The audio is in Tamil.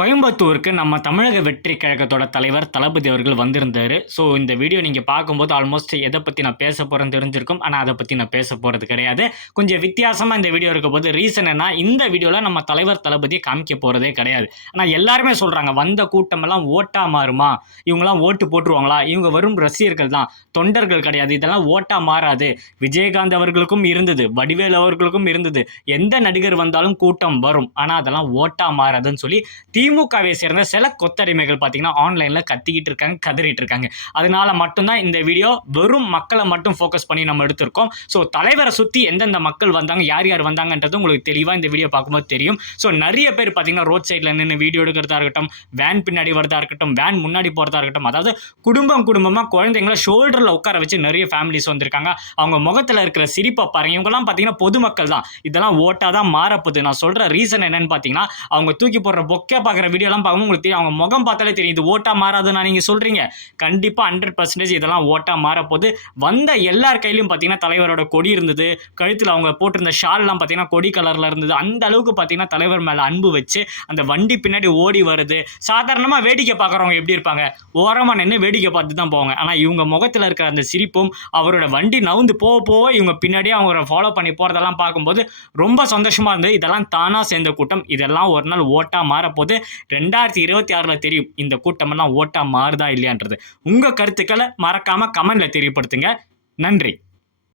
கோயம்புத்தூருக்கு நம்ம தமிழக வெற்றி கழகத்தோட தலைவர் தளபதி அவர்கள் வந்திருந்தாரு. ஸோ இந்த வீடியோ நீங்கள் பார்க்கும்போது ஆல்மோஸ்ட் எதை பற்றி நான் பேச போகிறேன்னு தெரிஞ்சிருக்கும். ஆனால் அதை பற்றி நான் பேச போகிறது கிடையாது. கொஞ்சம் வித்தியாசமாக இந்த வீடியோ இருக்க போது ரீசன் என்ன இந்த வீடியோவில் நம்ம தலைவர் தளபதியை காமிக்க போகிறதே கிடையாது. ஆனால் எல்லாருமே சொல்கிறாங்க வந்த கூட்டமெல்லாம் ஓட்டா மாறுமா? இவங்கெல்லாம் ஓட்டு போட்டுருவாங்களா? இவங்க வரும் ரசிகர்கள் தான். தொண்டர்கள் கிடையாது. இதெல்லாம் ஓட்டா மாறாது. விஜயகாந்த் அவர்களுக்கும் இருந்தது. வடிவேல் அவர்களுக்கும் இருந்தது. எந்த நடிகர் வந்தாலும் கூட்டம் வரும். ஆனால் அதெல்லாம் ஓட்டா மாறாதுன்னு சொல்லி திமுகவை சேர்ந்த சில கொத்தடிமைகள் பார்த்தீங்கன்னா ஆன்லைனில் கத்திக்கிட்டு இருக்காங்க கதறிட்டு இருக்காங்க. அதனால மட்டும்தான் இந்த வீடியோ வெறும் மக்களை மட்டும் ஃபோக்கஸ் பண்ணி நம்ம எடுத்திருக்கோம். ஸோ தலைவரை சுற்றி எந்தெந்த மக்கள் வந்தாங்க யார் யார் வந்தாங்கன்றது உங்களுக்கு தெளிவாக இந்த வீடியோ பார்க்கும்போது தெரியும். ஸோ நிறைய பேர் பார்த்தீங்கன்னா ரோட் சைடில் நின்று வீடியோ எடுக்கிறதா இருக்கட்டும் வேன் பின்னாடி வரதா இருக்கட்டும் வேன் முன்னாடி போகிறதா இருக்கட்டும் அதாவது குடும்பம் குடும்பமாக குழந்தைங்கள ஷோல்டரில் உட்கார வச்சு நிறைய ஃபேமிலிஸ் வந்திருக்காங்க. அவங்க முகத்தில் இருக்கிற சிரிப்பை பாருங்க. இவங்கெல்லாம் பார்த்தீங்கன்னா பொதுமக்கள் தான். இதெல்லாம் ஓட்டாக தான் மாறப்போகுது. நான் சொல்கிற ரீசன் என்னன்னு பார்த்தீங்கன்னா அவங்க தூக்கி போடுற பொக்கே பார்க்குற வீடியோலாம் பார்க்கும்போது உங்களுக்கு தெரியும். அவங்க முகம் பார்த்தாலே தெரியும். இது ஓட்டாக மாறாதுன்னு நீங்கள் சொல்கிறீங்க கண்டிப்பாக ஹண்ட்ரட் பர்சன்டேஜ் இதெல்லாம் ஓட்டாக மாறப்போது வந்த எல்லார் கையிலையும் பார்த்தீங்கன்னா தலைவரோட கொடி இருந்தது. கழுத்தில் அவங்க போட்டிருந்த ஷால்லாம் பார்த்தீங்கன்னா கொடி கலரில் இருந்தது. அந்த அளவுக்கு பார்த்தீங்கன்னா தலைவர் மேலே அன்பு வச்சு அந்த வண்டி பின்னாடி ஓடி வருது. சாதாரணமாக வேடிக்கை பார்க்குறவங்க எப்படி இருப்பாங்க? ஓரமாக நின்று வேடிக்கை பார்த்து தான் போவாங்க. ஆனால் இவங்க முகத்தில் இருக்கிற அந்த சிரிப்பும் அவரோட வண்டி நவுந்து போக போக இவங்க பின்னாடியே அவங்கள ஃபாலோ பண்ணி போகிறதெல்லாம் பார்க்கும்போது ரொம்ப சந்தோஷமாக இருந்தது. இதெல்லாம் தானாக சேர்ந்த கூட்டம். இதெல்லாம் ஒரு நாள் ஓட்டாக மாறப்போது ரெண்டாயிரத்தி இருபத்தி ஆறில் தெரியும். இந்த கூட்டமெல்லாம் ஓட்டாக மாறுதா இல்லையான்றது. உங்கள் கருத்துக்களை மறக்காமல் கமெண்டில் தெரியப்படுத்துங்க. நன்றி.